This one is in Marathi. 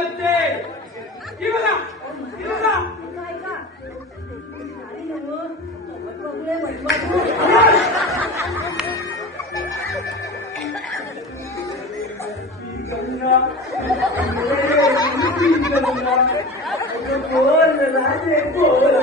बघते ही बघा ही बघा काय का अरे नव बघले म्हटलं गंगा गंगा बोल राजे बोल